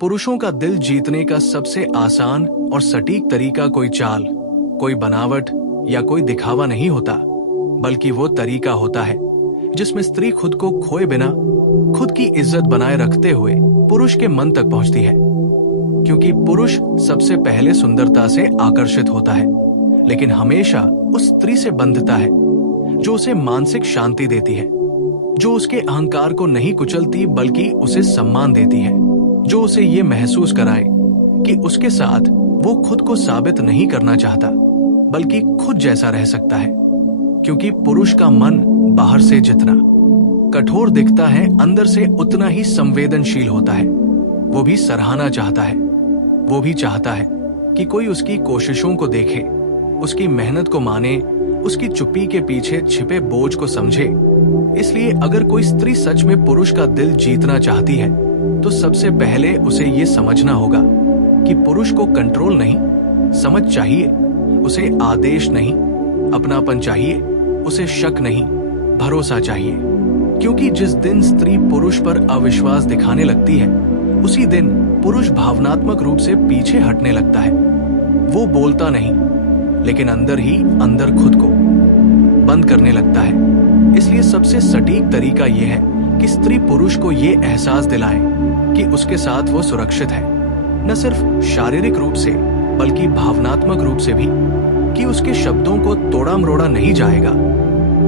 पुरुषों का दिल जीतने का सबसे आसान और सटीक तरीका कोई चाल, कोई बनावट या कोई दिखावा नहीं होता, बल्कि वो तरीका होता है जिसमें स्त्री खुद को खोए बिना खुद की इज्जत बनाए रखते हुए पुरुष के मन तक पहुंचती है। क्योंकि पुरुष सबसे पहले सुंदरता से आकर्षित होता है, लेकिन हमेशा उस स्त्री से बंधता है जो उसे मानसिक शांति देती है, जो उसके अहंकार को नहीं कुचलती बल्कि उसे सम्मान देती है, जो उसे ये महसूस कराए कि उसके साथ वो खुद को साबित नहीं करना चाहता बल्कि खुद जैसा रह सकता है। क्योंकि पुरुष का मन बाहर से जितना कठोर दिखता है, अंदर से उतना ही संवेदनशील होता है। वो भी सराहना चाहता है, वो भी चाहता है कि कोई उसकी कोशिशों को देखे, उसकी मेहनत को माने, उसकी चुप्पी के पीछे छिपे बोझ को समझे। इसलिए अगर कोई स्त्री सच में पुरुष का दिल जीतना चाहती है तो सबसे पहले उसे ये समझना होगा कि पुरुष को कंट्रोल नहीं, समझ चाहिए, उसे आदेश नहीं, अपनापन चाहिए, उसे शक नहीं, भरोसा चाहिए। क्योंकि जिस दिन स्त्री पुरुष पर अविश्वास दिखाने लगती है, उसी दिन पुरुष भावनात्मक रूप से पीछे हटने लगता है। वो बोलता नहीं, लेकिन अंदर ही अंदर खुद को बंद करने लगता है। इसलिए सबसे सटीक तरीका यह है कि स्त्री पुरुष को ये एहसास दिलाए कि उसके साथ वो सुरक्षित है, न सिर्फ शारीरिक रूप से बल्कि भावनात्मक रूप से भी, कि उसके शब्दों को तोड़ा मरोड़ा नहीं जाएगा,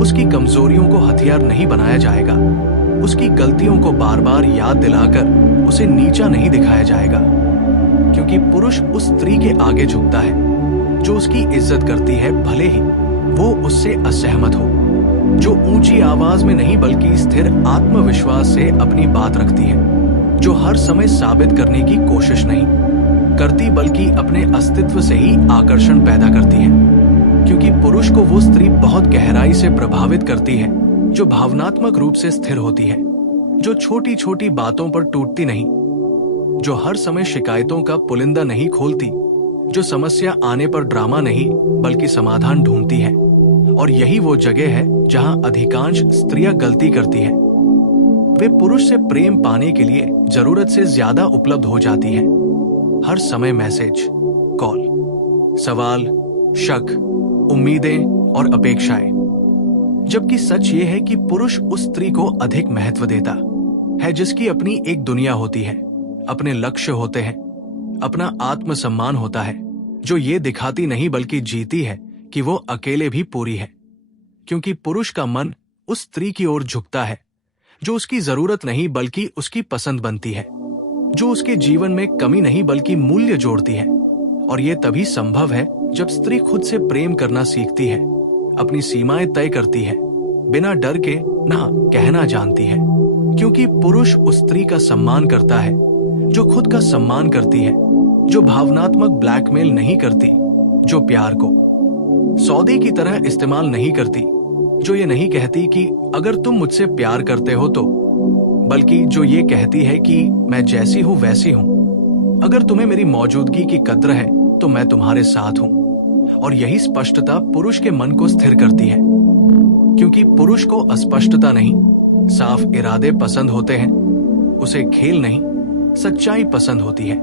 उसकी कमजोरियों को हथियार नहीं बनाया जाएगा, उसकी गलतियों को बार बार याद दिलाकर उसे नीचा नहीं दिखाया जाएगा। क्योंकि पुरुष उस स्त्री के आगे झुकता है जो उसकी इज्जत करती है, भले ही वो उससे असहमत हो, जो ऊंची आवाज में नहीं बल्कि स्थिर आत्मविश्वास से अपनी बात रखती है, जो हर समय साबित करने की कोशिश नहीं करती बल्कि अपने अस्तित्व से ही आकर्षण पैदा करती है। क्योंकि पुरुष को वो स्त्री बहुत गहराई से प्रभावित करती है जो भावनात्मक रूप से स्थिर होती है, जो छोटी छोटी बातों पर टूटती नहीं, जो हर समय शिकायतों का पुलिंदा नहीं खोलती, जो समस्या आने पर ड्रामा नहीं बल्कि समाधान ढूंढती है। और यही वो जगह है जहां अधिकांश स्त्रियां गलती करती हैं। वे पुरुष से प्रेम पाने के लिए जरूरत से ज्यादा उपलब्ध हो जाती हैं। हर समय मैसेज, कॉल, सवाल, शक, उम्मीदें और अपेक्षाएं। जबकि सच ये है कि पुरुष उस स्त्री को अधिक महत्व देता है जिसकी अपनी एक दुनिया होती है, अपने लक्ष्य होते हैं, अपना आत्मसम्मान होता है, जो ये दिखाती नहीं बल्कि जीती है कि वो अकेले भी पूरी है। क्योंकि पुरुष का मन उस स्त्री की ओर झुकता है जो उसकी जरूरत नहीं बल्कि उसकी पसंद बनती है, जो उसके जीवन में कमी नहीं बल्कि मूल्य जोड़ती है। और ये तभी संभव है जब स्त्री खुद से प्रेम करना सीखती है, अपनी सीमाएं तय करती है, बिना डर के ना कहना जानती है। क्योंकि पुरुष उस स्त्री का सम्मान करता है जो खुद का सम्मान करती है, जो भावनात्मक ब्लैकमेल नहीं करती, जो प्यार को सौदे की तरह इस्तेमाल नहीं करती, जो ये नहीं कहती कि अगर तुम मुझसे प्यार करते हो तो, बल्कि जो ये कहती है कि मैं जैसी हूं वैसी हूं, अगर तुम्हें मेरी मौजूदगी की कद्र है तो मैं तुम्हारे साथ हूं। और यही स्पष्टता पुरुष के मन को स्थिर करती है। क्योंकि पुरुष को अस्पष्टता नहीं, साफ इरादे पसंद होते हैं, उसे खेल नहीं, सच्चाई पसंद होती है।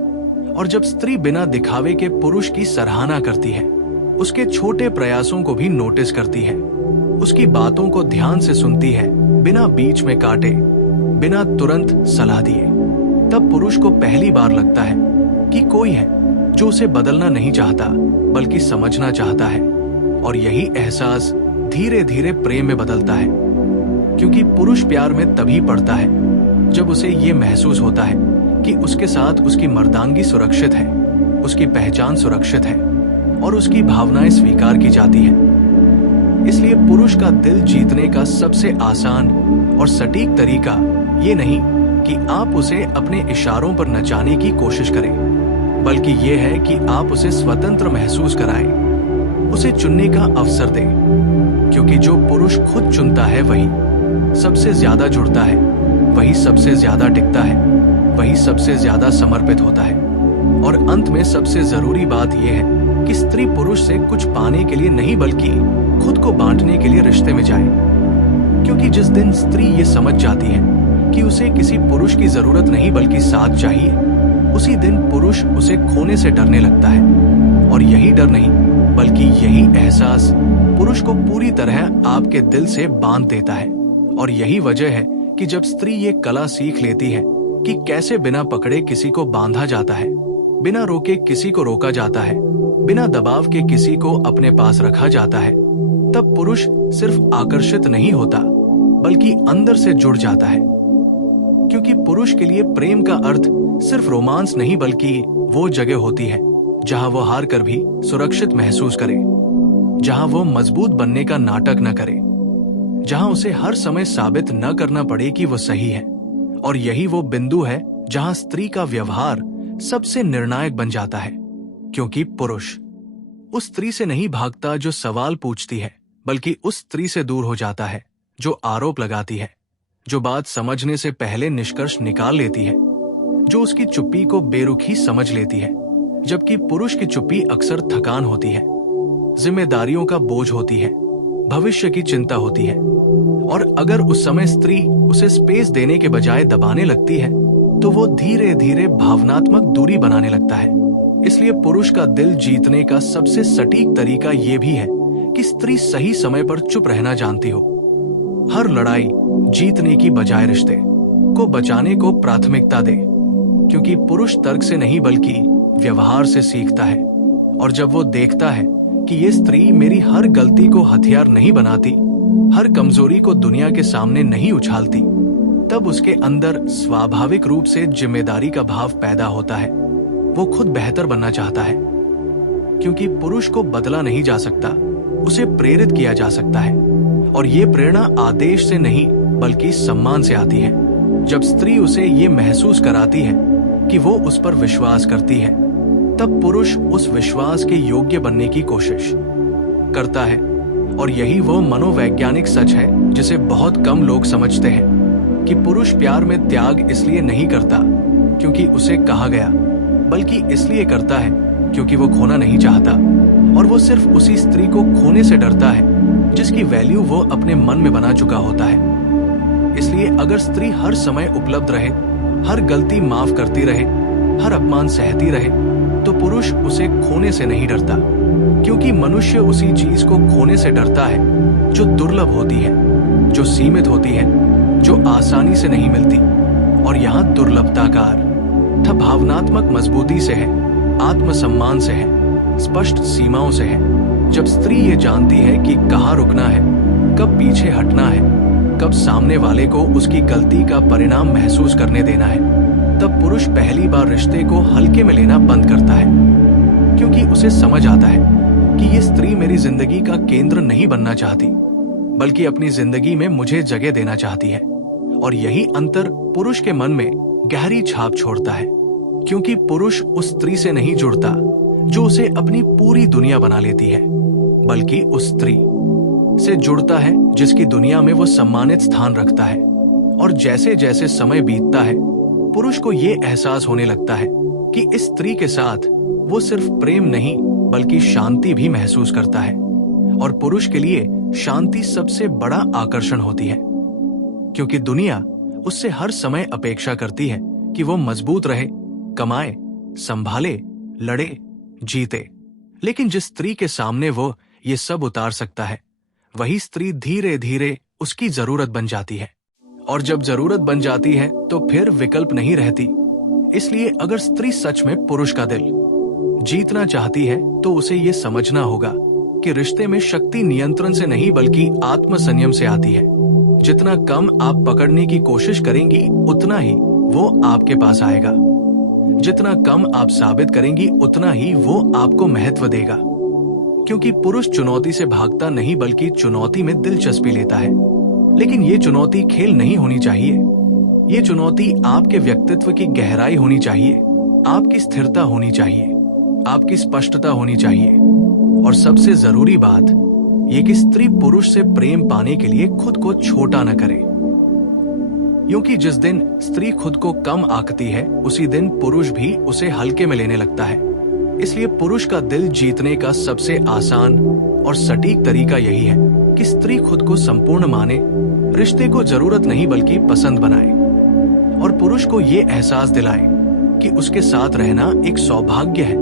और जब स्त्री बिना दिखावे के पुरुष की सराहना करती है, उसके छोटे प्रयासों को भी नोटिस करती है, उसकी बातों को ध्यान से सुनती है, बिना बीच में काटे, बिना तुरंत सलाह दिए, तब पुरुष को पहली बार लगता है कि कोई है जो उसे बदलना नहीं चाहता बल्कि समझना चाहता है। और यही एहसास धीरे धीरे प्रेम में बदलता है। क्योंकि पुरुष प्यार में तभी पड़ता है जब उसे ये महसूस होता है कि उसके साथ उसकी मर्दांगी सुरक्षित है, उसकी पहचान सुरक्षित है और उसकी भावनाएं स्वीकार की जाती हैं। इसलिए पुरुष का दिल जीतने का सबसे आसान और सटीक तरीका ये नहीं कि आप उसे अपने इशारों पर नचाने की कोशिश करें, बल्कि ये है कि आप उसे स्वतंत्र महसूस कराएं, उसे चुनने का अवसर दें। क्योंकि जो पुरुष खुद चुनता है वही सबसे ज्यादा जुड़ता है, वही सबसे ज्यादा टिकता है, वही सबसे ज्यादा समर्पित होता है। और अंत में सबसे जरूरी बात यह है कि स्त्री पुरुष से कुछ पाने के लिए नहीं बल्कि खुद को बांटने के लिए रिश्ते में जाए। क्योंकि जिस दिन स्त्री ये समझ जाती है कि उसे किसी पुरुष की जरूरत नहीं बल्कि साथ चाहिए, उसी दिन पुरुष उसे खोने से डरने लगता है। और यही डर नहीं बल्कि यही एहसास पुरुष को पूरी तरह आपके दिल से बांध देता है। और यही वजह है कि जब स्त्री ये कला सीख लेती है कि कैसे बिना पकड़े किसी को बांधा जाता है, बिना रोके किसी को रोका जाता है, बिना दबाव के किसी को अपने पास रखा जाता है, तब पुरुष सिर्फ आकर्षित नहीं होता बल्कि अंदर से जुड़ जाता है। क्योंकि पुरुष के लिए प्रेम का अर्थ सिर्फ रोमांस नहीं बल्कि वो जगह होती है जहां वो हार कर भी सुरक्षित महसूस करे, जहां वो मजबूत बनने का नाटक न करे, जहां उसे हर समय साबित न करना पड़े कि वो सही है। और यही वो बिंदु है जहां स्त्री का व्यवहार सबसे निर्णायक बन जाता है। क्योंकि पुरुष उस स्त्री से नहीं भागता जो सवाल पूछती है, बल्कि उस स्त्री से दूर हो जाता है जो आरोप लगाती है, जो बात समझने से पहले निष्कर्ष निकाल लेती है, जो उसकी चुप्पी को बेरुखी समझ लेती है। जबकि पुरुष की चुप्पी अक्सर थकान होती है, जिम्मेदारियों का बोझ होती है, भविष्य की चिंता होती है। और अगर उस समय स्त्री उसे स्पेस देने के बजाय दबाने लगती है तो वो धीरे धीरे भावनात्मक दूरी बनाने लगता है। इसलिए पुरुष का दिल जीतने का सबसे सटीक तरीका ये भी है कि स्त्री सही समय पर चुप रहना जानती हो। हर लड़ाई जीतने की बजाय रिश्ते को बचाने को प्राथमिकता दे। क्योंकि पुरुष तर्क से नहीं बल्कि व्यवहार से सीखता है। और जब वो देखता है कि ये स्त्री मेरी हर गलती को हथियार नहीं बनाती, हर कमजोरी को दुनिया के सामने नहीं उछालती, तब उसके अंदर स्वाभाविक रूप से जिम्मेदारी का भाव पैदा होता है। वो खुद बेहतर बनना चाहता है। क्योंकि पुरुष को बदला नहीं जा सकता, उसे प्रेरित किया जा सकता है। और ये प्रेरणा आदेश से नहीं बल्कि सम्मान से आती है। जब स्त्री उसे ये महसूस कराती है कि वो उस पर विश्वास करती है, तब पुरुष उस विश्वास के योग्य बनने की कोशिश करता है। और यही वो मनोवैज्ञानिक सच है जिसे बहुत कम लोग समझते हैं कि पुरुष प्यार में त्याग इसलिए नहीं करता क्योंकि उसे कहा गया, बल्कि इसलिए करता है क्योंकि वो खोना नहीं चाहता। और वो सिर्फ उसी स्त्री को खोने से डरता है जिसकी वैल्यू वो अपने मन में बना चुका होता है। इसलिए अगर स्त्री हर समय उपलब्ध रहे, हर गलती माफ करती रहे, हर अपमान सहती रहे, तो पुरुष उसे खोने से नहीं डरता। क्योंकि मनुष्य उसी चीज को खोने से डरता है जो दुर्लभ होती है, जो सीमित होती है, जो आसानी से नहीं मिलती। और यहाँ दुर्लभता का अर्थ भावनात्मक मजबूती से है, आत्मसम्मान से है, स्पष्ट सीमाओं से है। जब स्त्री ये जानती है कि कहाँ रुकना है, कब पीछे हटना है, कब सामने वाले को उसकी गलती का परिणाम महसूस करने देना है, तब पुरुष पहली बार रिश्ते को हल्के में लेना बंद करता है। क्योंकि उसे समझ आता है कि ये स्त्री मेरी जिंदगी का केंद्र नहीं बनना चाहती, बल्कि अपनी जिंदगी में मुझे जगह देना चाहती है। और यही अंतर पुरुष के मन में गहरी छाप छोड़ता है। क्योंकि पुरुष उस स्त्री से नहीं जुड़ता जो उसे अपनी पूरी दुनिया बना लेती है, बल्कि उस स्त्री से जुड़ता है जिसकी दुनिया में वो सम्मानित स्थान रखता है। और जैसे जैसे समय बीतता है, पुरुष को ये एहसास होने लगता है कि इस स्त्री के साथ वो सिर्फ प्रेम नहीं बल्कि शांति भी महसूस करता है। और पुरुष के लिए शांति सबसे बड़ा आकर्षण होती है। क्योंकि दुनिया उससे हर समय अपेक्षा करती है कि वो मजबूत रहे, कमाए, संभाले, लड़े, जीते। लेकिन जिस स्त्री के सामने वो ये सब उतार सकता है, वही स्त्री धीरे धीरे उसकी जरूरत बन जाती है। और जब जरूरत बन जाती है तो फिर विकल्प नहीं रहती। इसलिए अगर स्त्री सच में पुरुष का दिल जीतना चाहती है तो उसे ये समझना होगा कि रिश्ते में शक्ति नियंत्रण से नहीं बल्कि आत्मसंयम से आती है। जितना कम आप पकड़ने की कोशिश करेंगी उतना ही वो आपके पास आएगा। जितना कम आप साबित करेंगी उतना ही वो आपको महत्व देगा। क्योंकि पुरुष चुनौती से भागता नहीं बल्कि चुनौती में दिलचस्पी लेता है। लेकिन ये चुनौती खेल नहीं होनी चाहिए। ये चुनौती आपके व्यक्तित्व की गहराई होनी चाहिए, आपकी स्थिरता होनी चाहिए, आपकी स्पष्टता होनी चाहिए। और सबसे जरूरी बात ये कि स्त्री पुरुष से प्रेम पाने के लिए खुद को छोटा न करे। क्योंकि जिस दिन स्त्री खुद को कम आंकती है, उसी दिन पुरुष भी उसे हल्के में लेने लगता है। इसलिए पुरुष का दिल जीतने का सबसे आसान और सटीक तरीका यही है कि स्त्री खुद को संपूर्ण माने, रिश्ते को जरूरत नहीं बल्कि पसंद बनाए, और पुरुष को ये एहसास दिलाए कि उसके साथ रहना एक सौभाग्य है,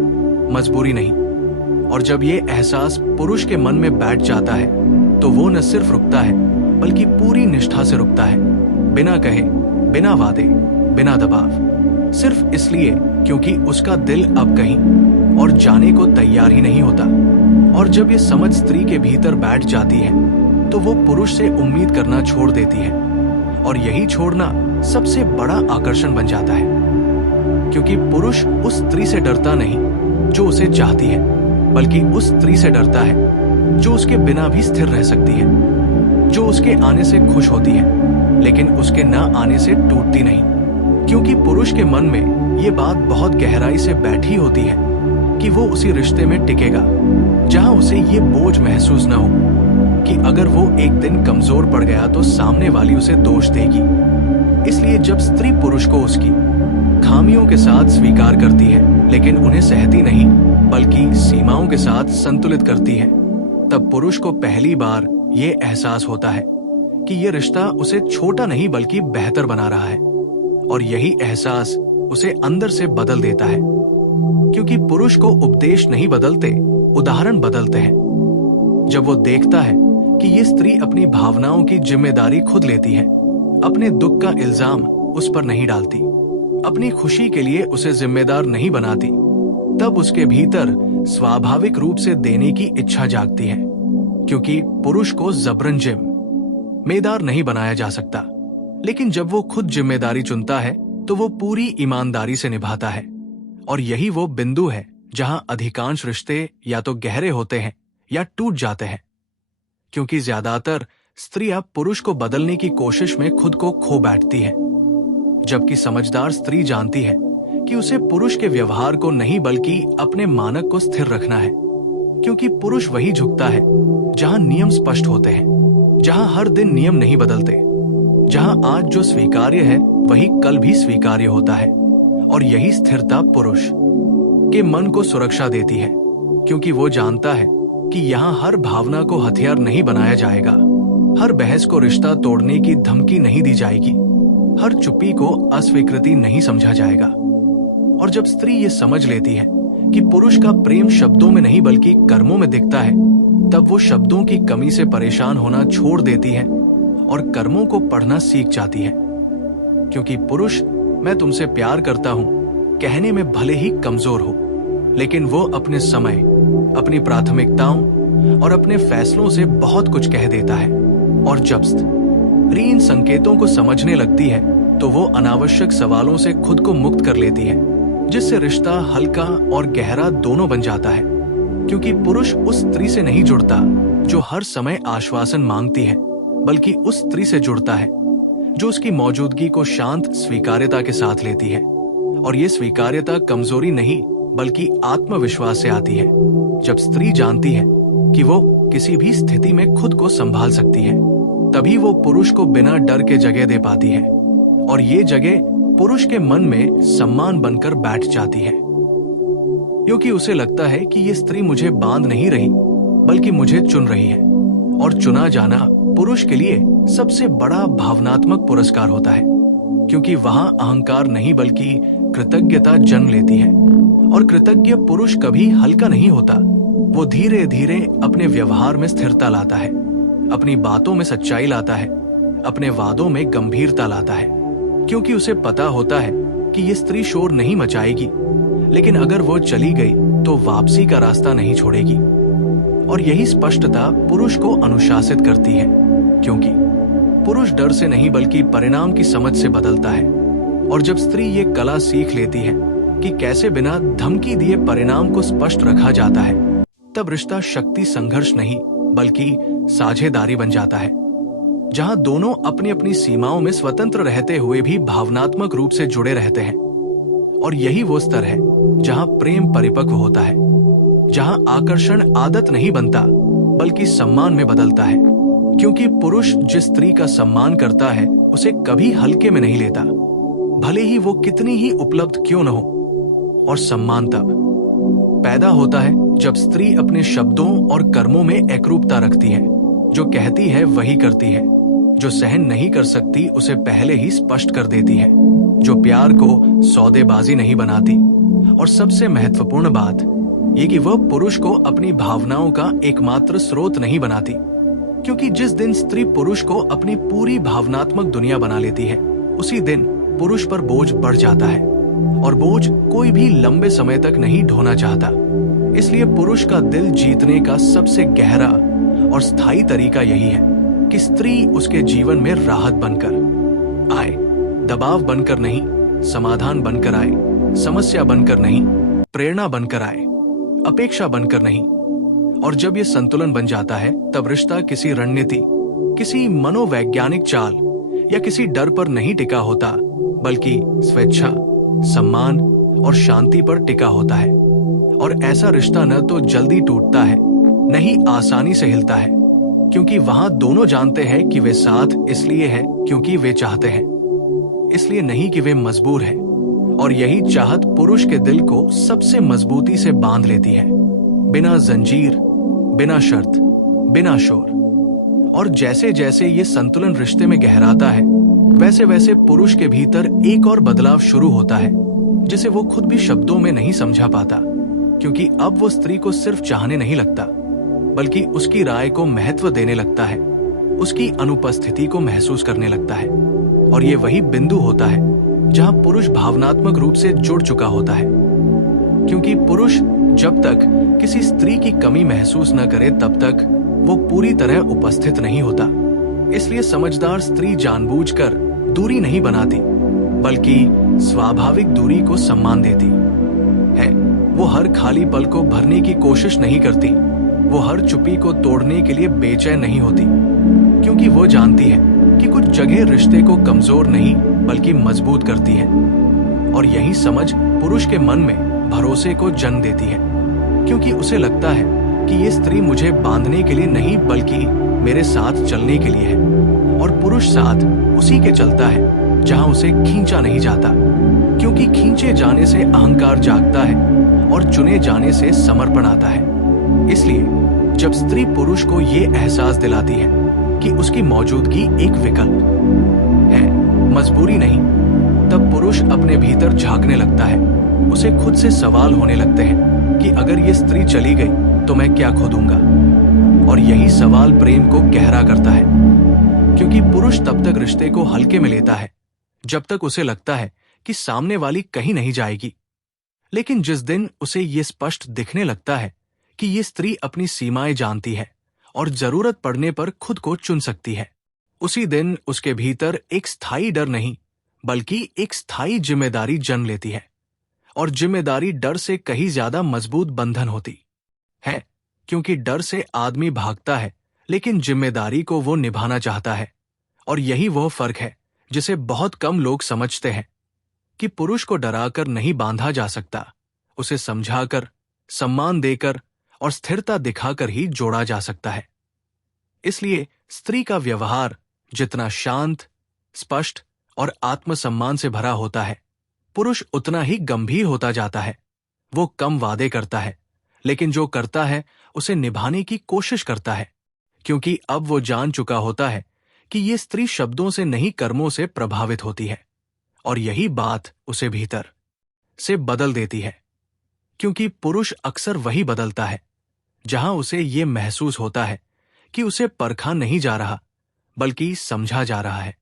मजबूरी नहीं। और जब ये एहसास पुरुष के मन में बैठ जाता है तो वो न सिर्फ रुकता है बल्कि पूरी निष्ठा से रुकता है, बिना कहे, बिना वादे, बिना दबाव, सिर्फ इसलिए क्योंकि उसका दिल अब कहीं और जाने को तैयार ही नहीं होता। और जब ये समझ स्त्री के भीतर बैठ जाती है तो वो पुरुष से उम्मीद करना छोड़ देती है, और यही छोड़ना सबसे बड़ा आकर्षण बन जाता है, क्योंकि पुरुष उस स्त्री से डरता नहीं जो उसे चाहती है, बल्कि उस स्त्री से डरता है जो उसके बिना भी स्थिर रह सकती है, जो उसके आने से खुश होती है लेकिन उसके न आने से टूटती नहीं। क्योंकि पुरुष के मन में ये बात बहुत गहराई से बैठी होती है कि वो उसी रिश्ते में टिकेगा जहां उसे ये बोझ महसूस न हो कि अगर वो एक दिन कमजोर पड़ गया तो सामने वाली उसे दोष देगी। इसलिए जब स्त्री पुरुष को उसकी खामियों के साथ स्वीकार करती है लेकिन उन्हें सहती नहीं बल्कि सीमाओं के साथ संतुलित करती है, तब पुरुष को पहली बार ये एहसास होता है कि ये रिश्ता उसे छोटा नहीं बल्कि बेहतर बना रहा है। और यही एहसास उसे अंदर से बदल देता है, क्योंकि पुरुष को उपदेश नहीं बदलते, उदाहरण बदलते हैं। जब वो देखता है कि ये स्त्री अपनी भावनाओं की जिम्मेदारी खुद लेती है, अपने दुख का इल्जाम उस पर नहीं डालती, अपनी खुशी के लिए उसे जिम्मेदार नहीं बनाती, तब उसके भीतर स्वाभाविक रूप से देने की इच्छा जागती है। क्योंकि पुरुष को जबरन जिम्मेदार नहीं बनाया जा सकता, लेकिन जब वो खुद जिम्मेदारी चुनता है तो वो पूरी ईमानदारी से निभाता है। और यही वो बिंदु है जहां अधिकांश रिश्ते या तो गहरे होते हैं या टूट जाते हैं, क्योंकि ज्यादातर स्त्रियां पुरुष को बदलने की कोशिश में खुद को खो बैठती है, जबकि समझदार स्त्री जानती है कि उसे पुरुष के व्यवहार को नहीं बल्कि अपने मानक को स्थिर रखना है। क्योंकि पुरुष वही झुकता है जहां नियम स्पष्ट होते हैं, जहां हर दिन नियम नहीं बदलते, जहां आज जो स्वीकार्य है वही कल भी स्वीकार्य होता है। और यही स्थिरता पुरुष के मन को सुरक्षा देती है, क्योंकि वो जानता है कि यहाँ हर भावना को हथियार नहीं बनाया जाएगा, हर बहस को रिश्ता तोड़ने की धमकी नहीं दी जाएगी, हर चुप्पी को अस्वीकृति नहीं समझा जाएगा। और जब स्त्री ये समझ लेती है कि पुरुष का प्रेम शब्दों में नहीं बल्कि कर्मों में दिखता है, तब वो शब्दों की कमी से परेशान होना छोड़ देती है और कर्मों को पढ़ना सीख जाती है। क्योंकि पुरुष मैं तुमसे प्यार करता हूं कहने में भले ही कमजोर हो, लेकिन वो अपने समय, अपनी प्राथमिकताओं और अपने फैसलों से बहुत कुछ कह देता है। और जब स्त्री इन संकेतों को समझने लगती है तो वो अनावश्यक सवालों से खुद को मुक्त कर लेती है, जिससे रिश्ता हल्का और गहरा दोनों बन जाता है। क्योंकि पुरुष उस स्त्री से नहीं जुड़ता जो हर समय आश्वासन मांगती है, बल्कि उस स्त्री से जुड़ता है जो उसकी मौजूदगी को शांत स्वीकार्यता के साथ लेती है। और ये स्वीकार्यता कमजोरी नहीं बल्कि आत्मविश्वास से आती है। जब स्त्री जानती है कि वो किसी भी स्थिति में खुद को संभाल सकती है, तभी वो पुरुष को बिना डर के जगह दे पाती है, और ये जगह पुरुष के मन में सम्मान बनकर बैठ जाती है। क्योंकि उसे लगता है कि ये स्त्री मुझे बांध नहीं रही बल्कि मुझे चुन रही है, और चुना जाना पुरुष के लिए सबसे बड़ा भावनात्मक पुरस्कार होता है, क्योंकि वहां अहंकार नहीं बल्कि कृतज्ञता जन्म लेती है। और कृतज्ञ पुरुष कभी हल्का नहीं होता, वो धीरे धीरे अपने व्यवहार में स्थिरता लाता है, अपनी बातों में सच्चाई लाता है, अपने वादों में गंभीरता लाता है। क्योंकि उसे पता होता है कि ये स्त्री शोर नहीं मचाएगी, लेकिन अगर वो चली गई तो वापसी का रास्ता नहीं छोड़ेगी। और यही स्पष्टता पुरुष को अनुशासित करती है, क्योंकि पुरुष डर से नहीं बल्कि परिणाम की समझ से बदलता है। और जब स्त्री ये कला सीख लेती है कि कैसे बिना धमकी दिए परिणाम को स्पष्ट रखा जाता है, तब रिश्ता शक्ति संघर्ष नहीं बल्कि साझेदारी बन जाता है, जहां दोनों अपनी अपनी सीमाओं में स्वतंत्र रहते हुए भी भावनात्मक रूप से जुड़े रहते हैं। और यही वो स्तर है जहां प्रेम परिपक्व होता है, जहां आकर्षण आदत नहीं बनता बल्कि सम्मान में बदलता है। क्योंकि पुरुष जिस स्त्री का सम्मान करता है उसे कभी हल्के में नहीं लेता, भले ही वो कितनी ही उपलब्ध क्यों न हो। और सम्मान तब पैदा होता है जब स्त्री अपने शब्दों और कर्मों में एकरूपता रखती है, जो कहती है वही करती है, जो सहन नहीं कर सकती उसे पहले ही स्पष्ट कर देती है। जो प्यार को सौदेबाजी नहीं बनाती। और सबसे महत्वपूर्ण बात ये कि वह पुरुष को अपनी भावनाओं का एकमात्र स्रोत नहीं बनाती, क्योंकि जिस दिन स्त्री पुरुष को अपनी पूरी भावनात्मक दुनिया बना लेती है, उसी दिन पुरुष पर बोझ बढ़ जाता है, और बोझ कोई भी लंबे समय तक नहीं ढोना चाहता। इसलिए पुरुष का दिल जीतने का सबसे गहरा और स्थायी तरीका यही है कि स्त्री उसके जीवन में राहत बनकर आए, दबाव बनकर नहीं, समाधान बनकर आए, समस्या बनकर नहीं, प्रेरणा बनकर आए, अपेक्षा बनकर नहीं। और जब ये संतुलन बन जाता है, तब रिश्ता किसी रणनीति, किसी मनोवैज्ञानिक चाल या किसी डर पर नहीं टिका होता, बल्कि स्वेच्छा, सम्मान और शांति पर टिका होता है। और ऐसा रिश्ता न तो जल्दी टूटता है, न ही आसानी से हिलता है, क्योंकि वहां दोनों जानते हैं कि वे साथ इसलिए हैं क्योंकि वे चाहते हैं, इसलिए नहीं कि वे मजबूर हैं। और यही चाहत पुरुष के दिल को सबसे मजबूती से बांध लेती है, बिना जंजीर, बिना शर्त, बिना शोर। और जैसे जैसे ये संतुलन रिश्ते में गहराता है, वैसे वैसे पुरुष के भीतर एक और बदलाव शुरू होता है, जिसे वो खुद भी शब्दों में नहीं समझा पाता, क्योंकि अब वो स्त्री को सिर्फ चाहने नहीं लगता, बल्कि उसकी राय को महत्व देने लगता है, उसकी अनुपस्थिति को महसूस करने लगता है। और ये वही बिंदु होता है जहां पुरुष भावनात्मक रूप से जुड़ चुका होता है, क्योंकि पुरुष जब तक किसी स्त्री की कमी महसूस न करे, तब तक वो पूरी तरह उपस्थित नहीं होता। इसलिए समझदार स्त्री जानबूझकर दूरी नहीं बनाती, बल्कि स्वाभाविक दूरी को सम्मान देती है। वो हर खाली पल को भरने की कोशिश नहीं करती, वो हर चुप्पी को तोड़ने के लिए बेचैन नहीं होती, क्योंकि वो जानती है कि कुछ जगह रिश्ते को कमजोर नहीं बल्कि मजबूत करती है। और यही समझ पुरुष के मन में भरोसे को जन्म देती है, क्योंकि उसे लगता है कि ये स्त्री मुझे बांधने के लिए नहीं बल्कि मेरे साथ चलने के लिए है। और पुरुष साथ उसी के चलता है जहां उसे खींचा नहीं जाता, क्योंकि खींचे जाने से अहंकार जागता है और चुने जाने से समर्पण आता है। इसलिए जब स्त्री पुरुष को ये एहसास दिलाती है कि उसकी मौजूदगी एक विकल्प है, मजबूरी नहीं, तब पुरुष अपने भीतर झांकने लगता है। उसे खुद से सवाल होने लगते हैं कि अगर ये स्त्री चली गई तो मैं क्या खो दूंगा। और यही सवाल प्रेम को गहरा करता है, क्योंकि पुरुष तब तक रिश्ते को हल्के में लेता है जब तक उसे लगता है कि सामने वाली कहीं नहीं जाएगी। लेकिन जिस दिन उसे ये स्पष्ट दिखने लगता है कि ये स्त्री अपनी सीमाएं जानती है और जरूरत पड़ने पर खुद को चुन सकती है, उसी दिन उसके भीतर एक स्थायी डर नहीं बल्कि एक स्थायी जिम्मेदारी जन्म लेती है। और जिम्मेदारी डर से कहीं ज्यादा मजबूत बंधन होती है, क्योंकि डर से आदमी भागता है, लेकिन जिम्मेदारी को वो निभाना चाहता है। और यही वो फर्क है जिसे बहुत कम लोग समझते हैं, कि पुरुष को डराकर नहीं बांधा जा सकता, उसे समझाकर, सम्मान देकर और स्थिरता दिखाकर ही जोड़ा जा सकता है। इसलिए स्त्री का व्यवहार जितना शांत, स्पष्ट और आत्मसम्मान से भरा होता है, पुरुष उतना ही गंभीर होता जाता है। वो कम वादे करता है, लेकिन जो करता है उसे निभाने की कोशिश करता है, क्योंकि अब वो जान चुका होता है कि ये स्त्री शब्दों से नहीं कर्मों से प्रभावित होती है। और यही बात उसे भीतर से बदल देती है, क्योंकि पुरुष अक्सर वही बदलता है जहां उसे ये महसूस होता है कि उसे परखा नहीं जा रहा बल्कि समझा जा रहा है।